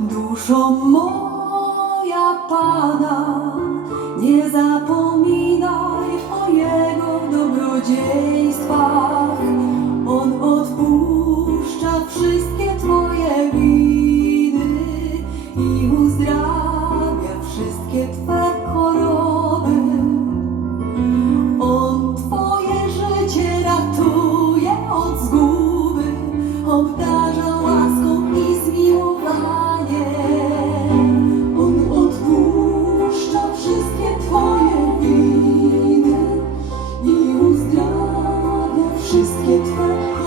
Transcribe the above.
duszą moja Pana. Nie zapominaj o Jego dobrodziejstwach. On odpuszcza wszystkie Twoje winy i uzdrawia wszystkie Twe uzdrawia wszystkie Twe